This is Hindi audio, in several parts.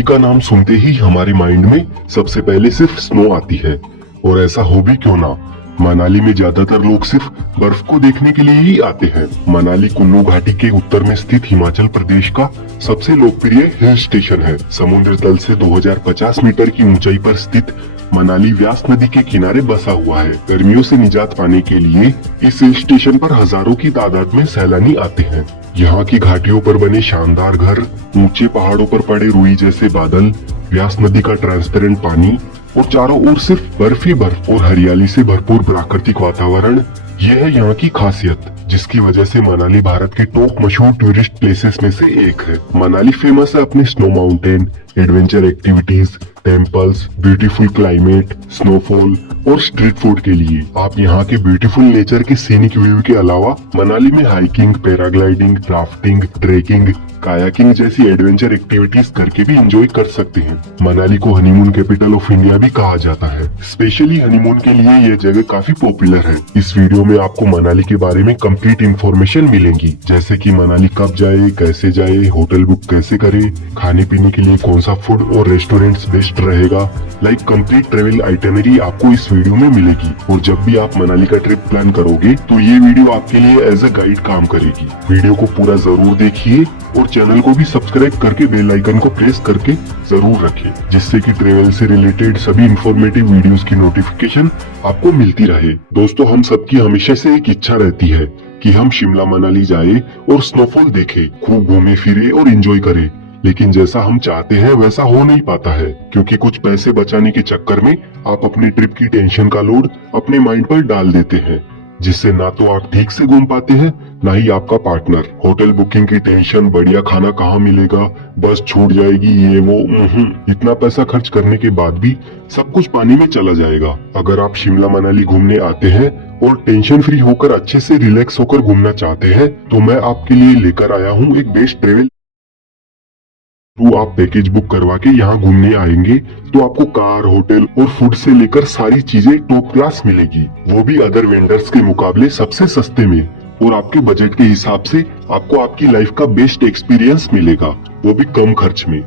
मनाली का नाम सुनते ही हमारे माइंड में सबसे पहले सिर्फ स्नो आती है। और ऐसा हो भी क्यों ना, मनाली में ज्यादातर लोग सिर्फ बर्फ को देखने के लिए ही आते हैं। मनाली कुल्लू घाटी के उत्तर में स्थित हिमाचल प्रदेश का सबसे लोकप्रिय हिल स्टेशन है। समुद्र तल से 2050 मीटर की ऊंचाई पर स्थित मनाली व्यास नदी के किनारे बसा हुआ है। गर्मियों से निजात पाने के लिए इस हिल स्टेशन पर हजारों की तादाद में सैलानी आते हैं। यहाँ की घाटियों पर बने शानदार घर, ऊंचे पहाड़ों पर पड़े रुई जैसे बादल, व्यास नदी का ट्रांसपेरेंट पानी और चारों ओर सिर्फ बर्फ ही बर्फ और हरियाली से भरपूर प्राकृतिक वातावरण, यह है यहाँ की खासियत, जिसकी वजह से मनाली भारत के टॉप मशहूर टूरिस्ट प्लेसेस में से एक है। मनाली फेमस है अपने snow mountain, adventure activities, temples, beautiful climate, snowfall और स्ट्रीट फूड के लिए। आप यहाँ के ब्यूटीफुल नेचर के सीनिक व्यू के अलावा मनाली में hiking, paragliding, rafting, trekking, kayaking जैसी एडवेंचर एक्टिविटीज करके भी एंजॉय कर सकते हैं। मनाली को हनीमून कैपिटल ऑफ इंडिया भी कहा जाता है। स्पेशली हनीमून के लिए यह जगह काफी पॉपुलर है। इस वीडियो में आपको मनाली के बारे में कंप्लीट इंफॉर्मेशन मिलेंगी, जैसे कि मनाली कब जाए, कैसे जाए, होटल बुक कैसे करे, खाने पीने के लिए कौन सा फूड और रेस्टोरेंट्स बेस्ट रहेगा। लाइक कंप्लीट ट्रेवल आइटनरी आपको इस वीडियो में मिलेगी। और जब भी आप मनाली का ट्रिप प्लान करोगे तो ये वीडियो आपके लिए एज अ गाइड काम करेगी। वीडियो को पूरा जरूर देखिए और चैनल को भी सब्सक्राइब करके बेल आइकन को प्रेस करके जरूर रखें, जिससे कि ट्रेवल से रिलेटेड सभी इंफॉर्मेटिव वीडियोस की नोटिफिकेशन आपको मिलती रहे। दोस्तों, हम सबकी हमेशा से एक इच्छा रहती है कि हम शिमला मनाली जाए और स्नोफॉल देखें, खूब घूमे फिरे और एंजॉय करें। लेकिन जैसा हम चाहते हैं वैसा हो नहीं पाता है, क्योंकि कुछ पैसे बचाने के चक्कर में आप अपने ट्रिप की टेंशन का लोड अपने माइंड पर डाल देते हैं, जिससे ना तो आप ठीक से घूम पाते हैं, ना ही आपका पार्टनर। होटल बुकिंग की टेंशन, बढ़िया खाना कहाँ मिलेगा, बस छूट जाएगी, ये वो, इतना पैसा खर्च करने के बाद भी सब कुछ पानी में चला जाएगा। अगर आप शिमला मनाली घूमने आते हैं और टेंशन फ्री होकर अच्छे से रिलैक्स होकर घूमना चाहते हैं, तो मैं आपके लिए लेकर आया हूँ एक बेस्ट ट्रेवल। तो आप पैकेज बुक करवा के यहाँ घूमने आएंगे तो आपको कार, होटल और फूड से लेकर सारी चीजें टॉप क्लास मिलेगी, वो भी अदर वेंडर्स के मुकाबले सबसे सस्ते में। और आपके बजट के हिसाब से आपको आपकी लाइफ का बेस्ट एक्सपीरियंस मिलेगा, वो भी कम खर्च में।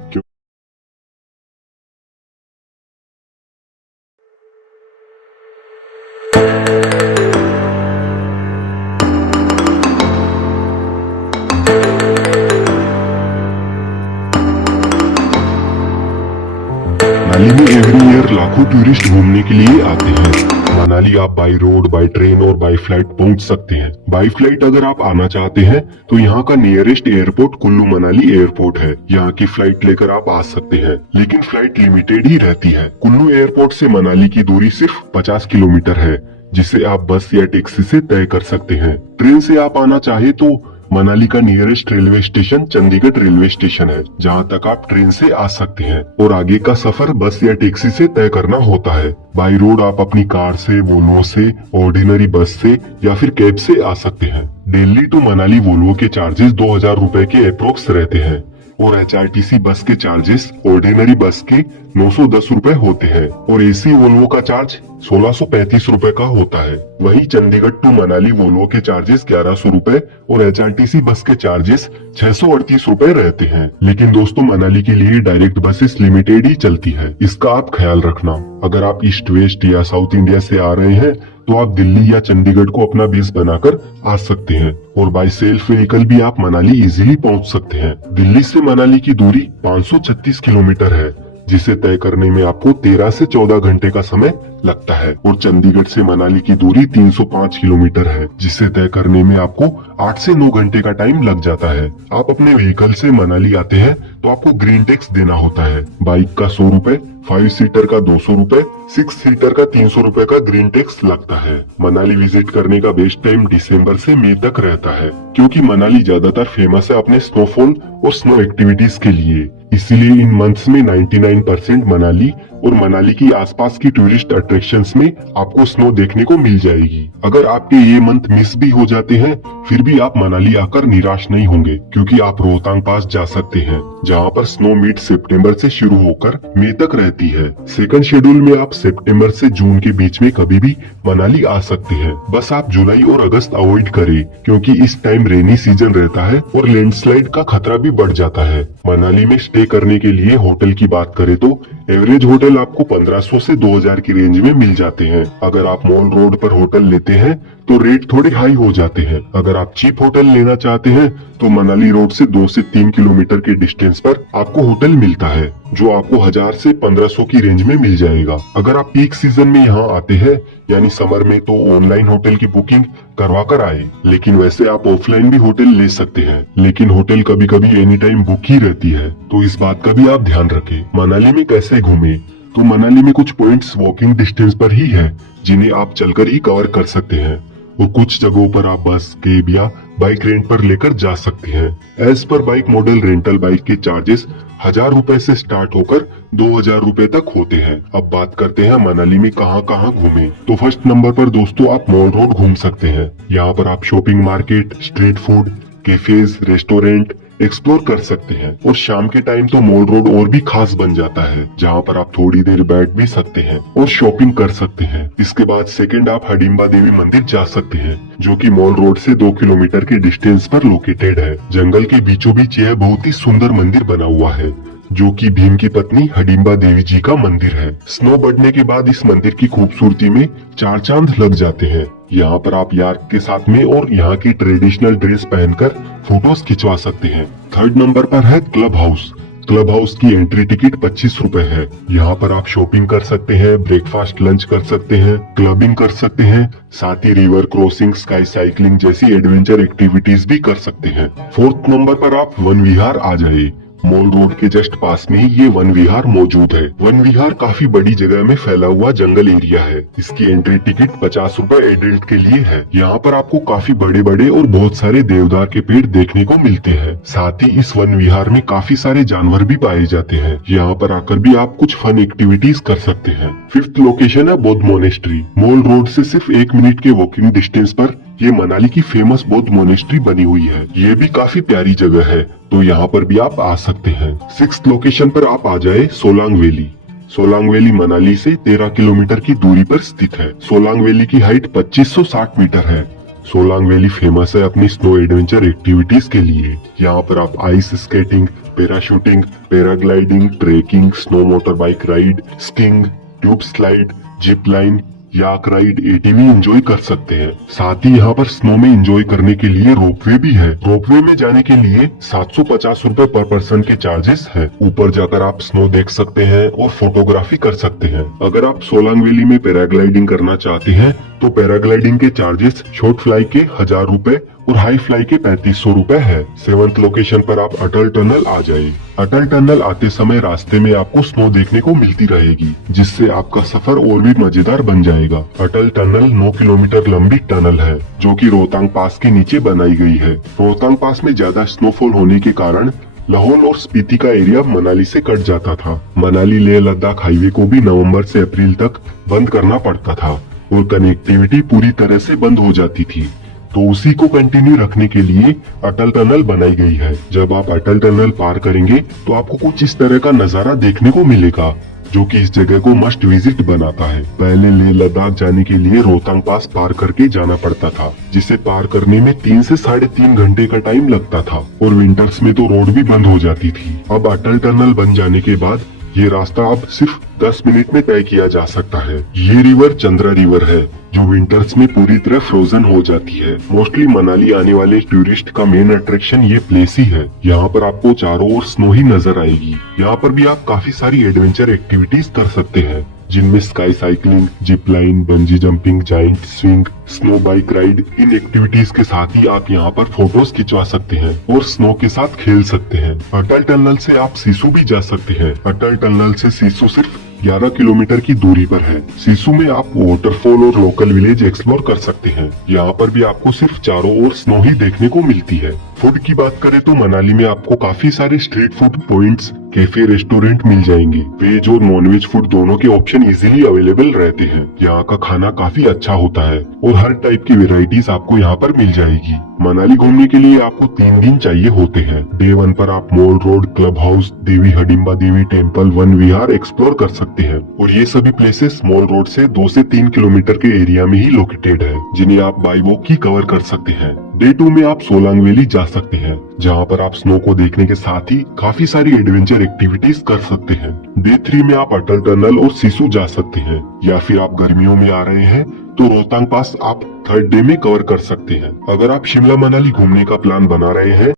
मनाली में एवरी ईयर लाखों टूरिस्ट घूमने के लिए आते हैं। मनाली आप बाई रोड, बाई ट्रेन और बाई फ्लाइट पहुंच सकते हैं। बाई फ्लाइट अगर आप आना चाहते हैं तो यहाँ का nearest airport Kullu Manali airport है। यहाँ की फ्लाइट लेकर आप आ सकते हैं, लेकिन फ्लाइट लिमिटेड ही रहती है। कुल्लू एयरपोर्ट से मनाली की दूरी सिर्फ 50 किलोमीटर है, जिसे आप बस या टैक्सी से तय कर सकते हैं। ट्रेन से आप आना चाहे तो मनाली का nearest railway station Chandigarh railway station है, जहां तक आप ट्रेन से आ सकते हैं, और आगे का सफर बस या टैक्सी से तय करना होता है। बाई रोड आप अपनी कार से, वोल्वो से, ऑर्डिनरी बस से या फिर कैब से आ सकते हैं। दिल्ली टू मनाली वोल्वो के चार्जेस 2000 रुपए के अप्रोक्स रहते हैं, और HRTC बस के चार्जेस ऑर्डिनरी बस के 910 रुपए होते हैं, और AC वोल्वो का चार्ज 1635 रुपए का होता है। वहीं चंडीगढ़ टू मनाली वोल्वो के चार्जेस 1100 रुपए और HRTC बस के चार्जेस 638 रुपए रहते हैं। लेकिन दोस्तों, मनाली के लिए डायरेक्ट बसेस लिमिटेड ही चलती है, इसका आप ख्याल रखना। अगर आप ईस्ट वेस्ट या साउथ इंडिया से आ रहे हैं तो आप दिल्ली या चंडीगढ़ को अपना बेस बनाकर आ सकते हैं, और बाय सेल्फ व्हीकल भी आप मनाली इजीली पहुंच सकते हैं। दिल्ली से मनाली की दूरी 536 किलोमीटर है, जिसे तय करने में आपको 13 से 14 घंटे का समय लगता है, और चंडीगढ़ से मनाली की दूरी 305 किलोमीटर है, जिसे तय करने में आपको 8 से 9 घंटे का टाइम लग जाता है। आप अपने व्हीकल से मनाली आते हैं तो आपको ग्रीन टैक्स देना होता है। बाइक का 100 रुपए, 5 सीटर का 200 रुपए, 6 सीटर का 300 रुपए का ग्रीन टैक्स लगता है। मनाली विजिट करने का बेस्ट टाइम दिसंबर से मई तक रहता है, क्योंकि मनाली ज्यादातर फेमस है अपने स्नोफॉल और स्नो एक्टिविटीज के लिए। इसीलिए इन मंथ्स में 99% मनाली और मनाली की आसपास की टूरिस्ट अट्रैक्शंस में आपको स्नो देखने को मिल जाएगी। अगर आपके ये मंथ मिस भी हो जाते हैं, फिर भी आप मनाली आकर निराश नहीं होंगे, क्योंकि आप रोहतांग पास जा सकते हैं, जहाँ पर स्नो मीट सितंबर से शुरू होकर मई तक रहती है। सेकंड शेड्यूल में आप सितंबर से जून के बीच में कभी भी मनाली आ सकते हैं। बस आप जुलाई और अगस्त अवॉइड करें, क्योंकि इस टाइम रेनी सीजन रहता है और लैंडस्लाइड का खतरा भी बढ़ जाता है। मनाली में स्टे स्टे करने के लिए होटल की बात करें तो एवरेज होटल आपको 1500 से 2000 की रेंज में मिल जाते हैं। अगर आप मॉल रोड पर होटल लेते हैं तो रेट थोड़े हाई हो जाते हैं। अगर आप चीप होटल लेना चाहते हैं तो मनाली रोड से 2 से 3 किलोमीटर के डिस्टेंस पर आपको होटल मिलता है, जो आपको 1000 से 1500 की रेंज में मिल जाएगा। अगर आप पीक सीजन में यहाँ आते हैं यानी समर में, तो ऑनलाइन होटल की बुकिंग करवा कर आए। लेकिन वैसे आप ऑफलाइन भी होटल ले सकते हैं, लेकिन होटल कभी कभी एनी टाइम बुक ही रहती है, तो इस बात का भी आप ध्यान रखें। मनाली में कैसे घूमे, तो मनाली में कुछ पॉइंट्स वॉकिंग डिस्टेंस पर ही है जिन्हें आप चलकर ही कवर कर सकते हैं, और कुछ जगहों पर आप बस, कैब या बाइक रेंट पर लेकर जा सकते हैं। As per bike model rental bike के चार्जेस 1000 रुपए से स्टार्ट होकर 2000 रुपए तक होते हैं। अब बात करते हैं मनाली में कहाँ कहाँ घूमे। तो फर्स्ट नंबर पर दोस्तों आप मॉल रोड घूम सकते हैं। यहाँ पर आप shopping market, street food, cafes, restaurant explore कर सकते हैं। और शाम के टाइम तो मॉल रोड और भी खास बन जाता है, जहाँ पर आप थोड़ी देर बैठ भी सकते हैं और शॉपिंग कर सकते हैं। इसके बाद सेकंड आप हडिम्बा देवी मंदिर जा सकते हैं, जो कि मॉल रोड से 2 किलोमीटर के डिस्टेंस पर लोकेटेड है। जंगल के बीचों बीच यह बहुत ही सुंदर मंदिर बना हुआ है, जो कि भीम की पत्नी हडिम्बा देवी जी का मंदिर है। स्नो बढ़ने के बाद इस मंदिर की खूबसूरती में 4 चांद लग जाते हैं। यहाँ पर आप यार के साथ में और यहाँ की ट्रेडिशनल ड्रेस पहनकर फोटोज खिंचवा सकते हैं। थर्ड नंबर पर है क्लब हाउस। क्लब हाउस की एंट्री टिकट 25 रुपए है। यहाँ पर आप शॉपिंग कर सकते हैं, ब्रेकफास्ट लंच कर सकते हैं, क्लबिंग कर सकते हैं, साथ ही रिवर क्रॉसिंग, स्काई साइकिलिंग जैसी एडवेंचर एक्टिविटीज भी कर सकते हैं। फोर्थ नंबर पर आप वन विहार आ जाए। मॉल रोड के जस्ट पास में ही ये वन विहार मौजूद है। वन विहार काफी बड़ी जगह में फैला हुआ जंगल एरिया है। इसकी एंट्री टिकट 50 रुपए एडल्ट के लिए है। यहाँ पर आपको काफी बड़े बड़े और बहुत सारे देवदार के पेड़ देखने को मिलते हैं। साथ ही इस वन विहार में काफी सारे जानवर भी पाए जाते हैं। यहाँ पर आकर भी आप कुछ फन एक्टिविटीज कर सकते हैं। फिफ्थ लोकेशन है बौद्ध मोनेस्ट्री। मॉल रोड से सिर्फ 1 मिनट के वॉकिंग डिस्टेंस पर ये मनाली की फेमस बौद्ध मोनेस्ट्री बनी हुई है। ये भी काफी प्यारी जगह है, तो यहाँ पर भी आप आ सकते हैं। 6th लोकेशन पर आप आ जाए सोलांग वैली। सोलांग वैली मनाली से 13 किलोमीटर की दूरी पर स्थित है। सोलांग वैली की हाइट 2560 मीटर है। सोलांग वैली फेमस है अपनी स्नो एडवेंचर एक्टिविटीज के लिए। यहाँ पर आप ice skating, parachuting, paragliding, trekking, snow motor bike ride, skiing, tube slide, zip line, yak ride, ATV enjoy कर सकते हैं। साथ ही यहाँ पर स्नो में एंजॉय करने के लिए रोपवे भी है। रोपवे में जाने के लिए 750 रुपए पर पर्सन के चार्जेस हैं। ऊपर जाकर आप स्नो देख सकते हैं और फोटोग्राफी कर सकते हैं। अगर आप सोलांग वैली में पैराग्लाइडिंग करना चाहते हैं तो पैराग्लाइडिंग के चार्जेस शॉर्ट फ्लाई के 1000 रुपए और हाई फ्लाई के 3500 रुपए है। 7th लोकेशन पर आप अटल टनल आ जाए। अटल टनल आते समय रास्ते में आपको स्नो देखने को मिलती रहेगी, जिससे आपका सफर और भी मजेदार बन जाएगा। अटल टनल 9 किलोमीटर लंबी टनल है, जो कि रोहतांग पास के नीचे बनाई गई है। रोहतांग पास में ज्यादा स्नोफॉल होने के कारण लाहौल और स्पीति का एरिया मनाली से कट जाता था। मनाली लेह लद्दाख हाईवे को भी नवंबर से अप्रैल तक बंद करना पड़ता था और कनेक्टिविटी पूरी तरह से बंद हो जाती थी। तो उसी को कंटिन्यू रखने के लिए अटल टनल बनाई गई है। जब आप अटल टनल पार करेंगे तो आपको कुछ इस तरह का नजारा देखने को मिलेगा, जो कि इस जगह को मस्ट विजिट बनाता है। पहले लेह लद्दाख जाने के लिए रोहतांग पास पार करके जाना पड़ता था, जिसे पार करने में 3 से 3.5 घंटे का टाइम लगता था और विंटर्स में तो रोड भी बंद हो जाती थी। अब अटल टनल बन जाने के बाद ये रास्ता अब सिर्फ 10 मिनट में तय किया जा सकता है। ये रिवर चंद्रा रिवर है, जो विंटर्स में पूरी तरह फ्रोजन हो जाती है। मोस्टली मनाली आने वाले टूरिस्ट का मेन अट्रैक्शन ये प्लेस ही है। यहाँ पर आपको चारों ओर स्नो ही नजर आएगी। यहाँ पर भी आप काफी सारी एडवेंचर एक्टिविटीज कर सकते हैं, जिनमें sky cycling, zip line, bungee jumping, giant swing, snow bike ride. इन एक्टिविटीज के साथ ही आप यहाँ पर फोटोज खिंचवा सकते हैं और स्नो के साथ खेल सकते हैं। अटल टनल से आप सिसु भी जा सकते हैं। अटल टनल से सिसु सिर्फ 11 किलोमीटर की दूरी पर है। सिसु में आप वाटरफॉल और लोकल विलेज एक्सप्लोर कर सकते हैं। यहाँ पर भी आपको सिर्फ चारों ओर स्नो ही देखने को मिलती है। फूड की बात करें तो मनाली में आपको काफी सारे street food points, cafe, restaurant मिल जाएंगे। वेज और नॉन वेज फूड दोनों के ऑप्शन इजीली अवेलेबल रहते हैं। यहाँ का खाना काफी अच्छा होता है और हर टाइप की वेराइटीज आपको यहाँ पर मिल जाएगी। मनाली घूमने के लिए आपको 3 दिन चाहिए होते हैं। डे 1 पर आप मॉल रोड, क्लब हाउस, देवी हडिम्बा देवी टेम्पल, वन विहार एक्सप्लोर कर सकते हैं और ये सभी प्लेसेस मॉल रोड से 2 से 3 किलोमीटर के एरिया में ही लोकेटेड है, जिन्हें आप बाय वॉक ही कवर कर सकते हैं। डे 2 में आप सोलांग वैली जा सकते हैं, जहाँ पर आप स्नो को देखने के साथ ही काफी सारी एडवेंचर एक्टिविटीज कर सकते हैं। डे 3 में आप अटल टनल और सिसु जा सकते हैं, या फिर आप गर्मियों में आ रहे हैं तो रोहतांग पास आप 3rd डे में कवर कर सकते हैं। अगर आप शिमला मनाली घूमने का प्लान बना रहे हैं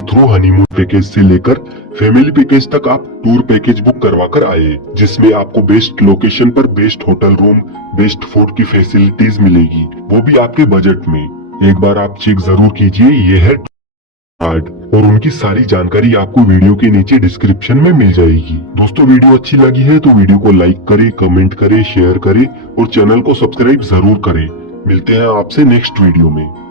थ्रू हनीमून पैकेज से लेकर फैमिली पैकेज तक आप टूर पैकेज बुक करवा कर आए, जिसमें आपको बेस्ट लोकेशन पर best hotel room, best food की फैसिलिटीज मिलेगी, वो भी आपके बजट में। एक बार आप चेक जरूर कीजिए, ये है कार्ड और उनकी सारी जानकारी आपको वीडियो के नीचे डिस्क्रिप्शन में मिल जाएगी। दोस्तों वीडियो अच्छी लगी है तो वीडियो को लाइक करें, कमेंट करें, शेयर करें और चैनल को सब्सक्राइब जरूर करें। मिलते हैं आपसे नेक्स्ट वीडियो में।